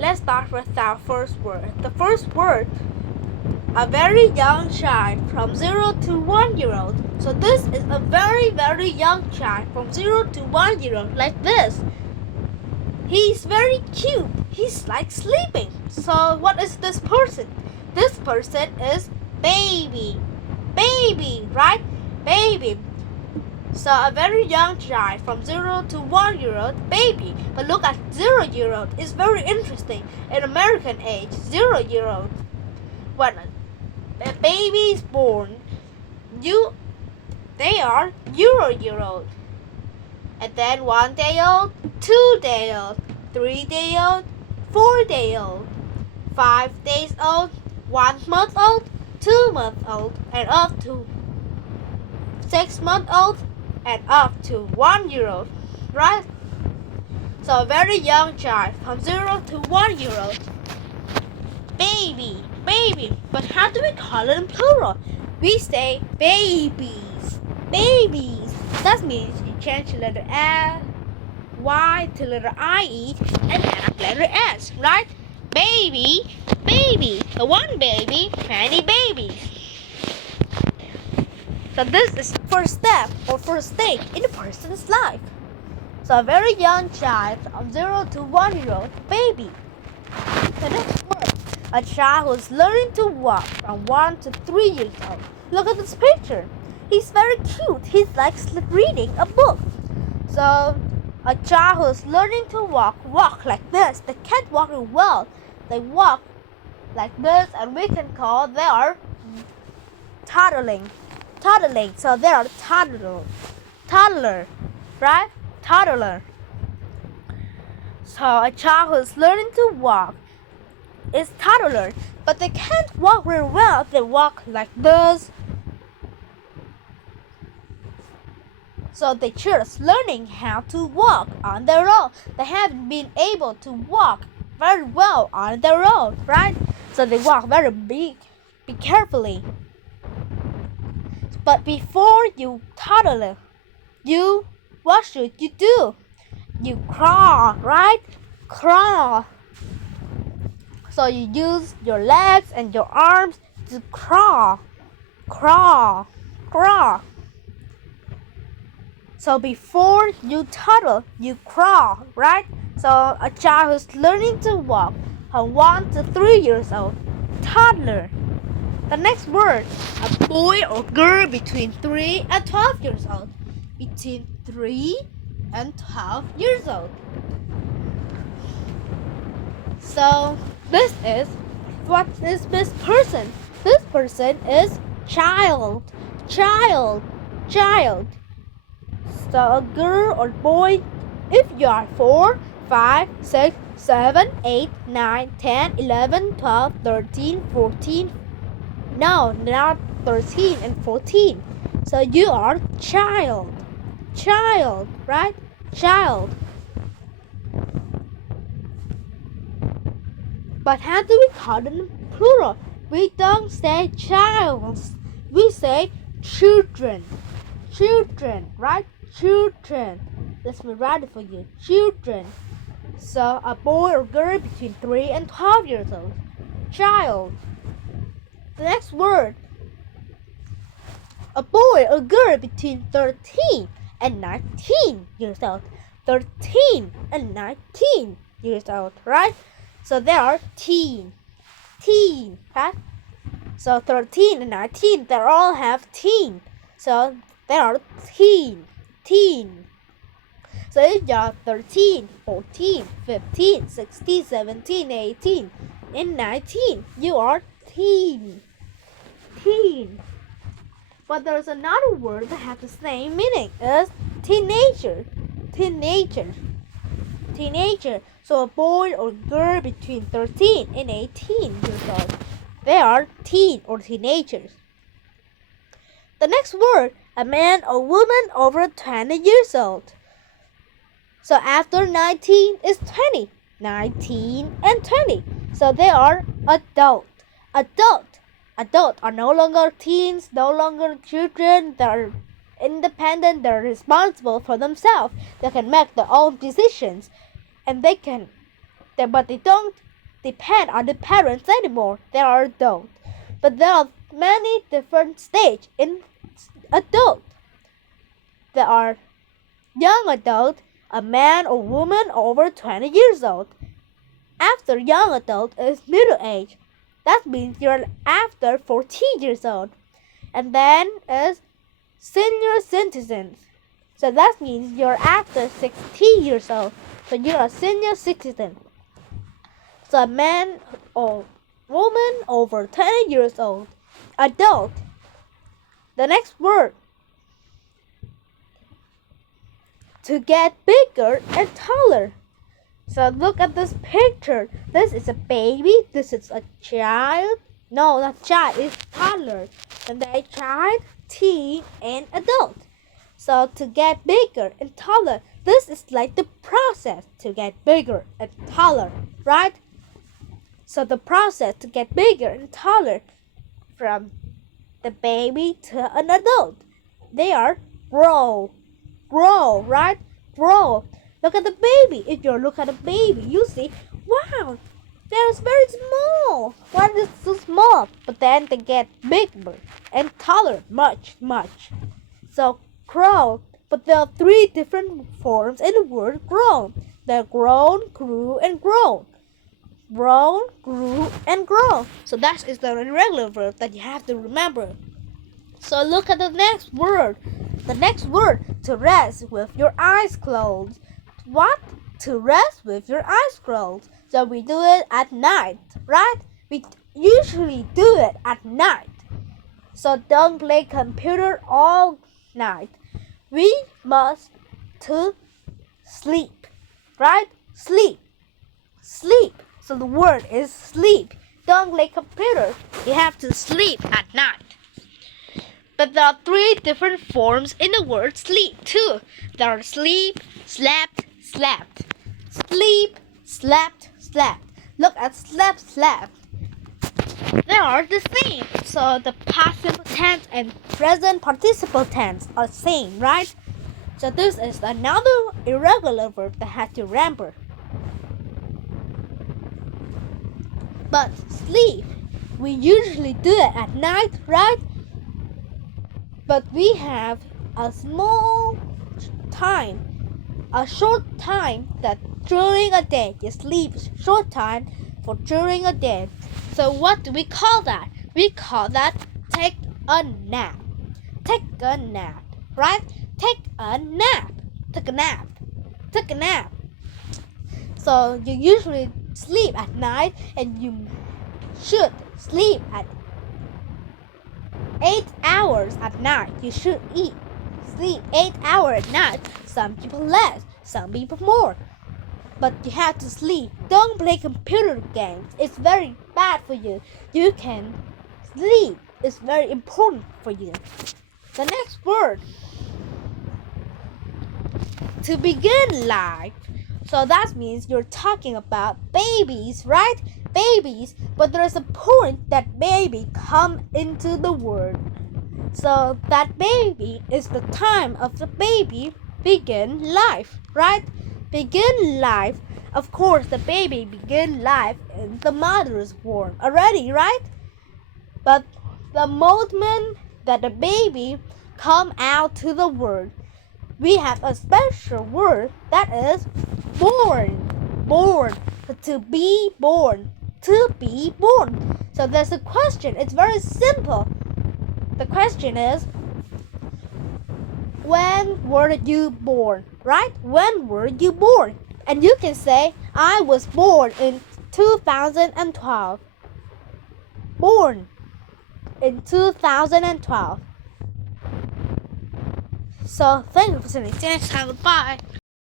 Let's start with our first word. The first word, a very young child from 0 to 1 year old. So this is a very young child from 0 to 1 year old, like this. He's very cute. He's like sleeping. So what is this person? This person is baby. Baby, right? Baby. So a very young child from 0 to 1 year old, baby. But look at 0 year old. It's very interesting. In American age, 0 year old. When a baby is born, they are 0 year old. And then 1 day old, 2 day old, 3 day old, 4 day old, 5 days old, 1 month old, 2 month old, and up to 6 month old, and up to 1 year old, right? So a very young child from 0 to 1 year old. Baby, baby. But how do we call it in plural? We say babies, babies. That means you change the letter A, Y to letter IE and add letter S, right? Baby, baby. The one baby, many babies. So this is the first step or first stage in a person's life. So a very young child from 0 to 1 year old, baby. The next word, a child who is learning to walk from 1 to 3 years old. Look at this picture. He's very cute. He's like reading a book. So a child who is learning to walk like this. They can't walk well. They walk like this, and we can call they are toddling. So they are toddler, right? Toddler. So a child who is learning to walk is toddler, but they can't walk very well. They walk like this. So they're just learning how to walk on their own. They haven't been able to walk very well on their own, right? So they walk very big, be carefully. But before you toddle, what should you do? You crawl, right? Crawl. So you use your legs and your arms to crawl. So before you toddle, you crawl, right? So a child who's learning to walk from 1 to 3 years old, toddler. The next word, a boy or girl between 3 and 12 years old. Between 3 and 12 years old. So what is this person? This person is child. So a girl or boy, if you are 4, 5, 6, 7, 8, 9, 10, 11, 12, 13, 14. No, not 13 and 14. So you are child, right? Child. But how do we call it in plural? We don't say childs. We say children, right? Children. Let me write it for you. Children. So a boy or girl between 3 and 12 years old. Child. The next word, a boy or girl between 13 and 19 years old. 13 and 19 years old, right? So they are teen, right? So 13 and 19, they all have teen. So they are teen. So if you are 13, 14, 15, 16, 17, 18, and 19, you are teen. But there's another word that has the same meaning as teenager. So a boy or girl between 13 and 18 years old, they are teen or teenagers. The next word, a man or woman over 20 years old. So after 19 is 20. 19 and 20. So they are adult. Adult are no longer teens, no longer children. They're independent. They're responsible for themselves. They can make their own decisions, and but they don't depend on the parents anymore. They are adult. But there are many different stages in adult. There are young adult, a man or woman over 20 years old. After young adult is middle age. That means you're after 14 years old. And then is senior citizens. So that means you're after 16 years old. So you're a senior citizen. So a man or woman over 20 years old. Adult. The next word. To get bigger and taller. So look at this picture. This is a baby. This is a child. No, not child. It's toddler. And then child, teen, and adult. So to get bigger and taller, this is like the process to get bigger and taller, right? So the process to get bigger and taller from the baby to an adult, they are grow, right? Grow. Look at the baby. If you look at the baby, you see, wow, they're very small. Why is it so small? But then they get bigger and taller, much. So grow. But there are 3 different forms in the word grown. They're grown, grew, and grown. Grown, grew, and grown. So that is the irregular verb that you have to remember. So look at the next word. The next word, to rest with your eyes closed. What? To rest with your eyes closed. So we do it at night, right? We usually do it at night. So don't play computer all night. We must to sleep, right? Sleep. So the word is sleep. Don't play computer. You have to sleep at night. But there are 3 different forms in the word sleep too. There are sleep, slept, slept. Sleep, slept, slept. Look at slept, slept. They are the same. So the past simple tense and present participle tense are the same, right? So this is another irregular verb that has to remember. But sleep, we usually do it at night, right? But we have a small time, a short time that during a day. You sleep short time for during a day. So what do we call that? We call that take a nap. Take a nap, right? Take a nap. Take a nap. Take a nap. So you usually sleep at night and you should sleep at 8 hours at night. You should sleep 8 hours at night. Some people less, some people more. But you have to sleep. Don't play computer games. It's very bad for you. You can sleep. It's very important for you. The next word. To begin life. So that means you're talking about babies, right? Babies. But there's a point that baby come into the world. So that baby is the time of the baby begin life, right? Begin life. Of course, the baby begin life in the mother's womb already, right? But the moment that the baby come out to the world, we have a special word that is born. Born. To be born. To be born. So there's a question. It's very simple. The question is, when were you born? Right? When were you born? And you can say, I was born in 2012. Born in 2012. So thank you for listening. See you next time. Bye.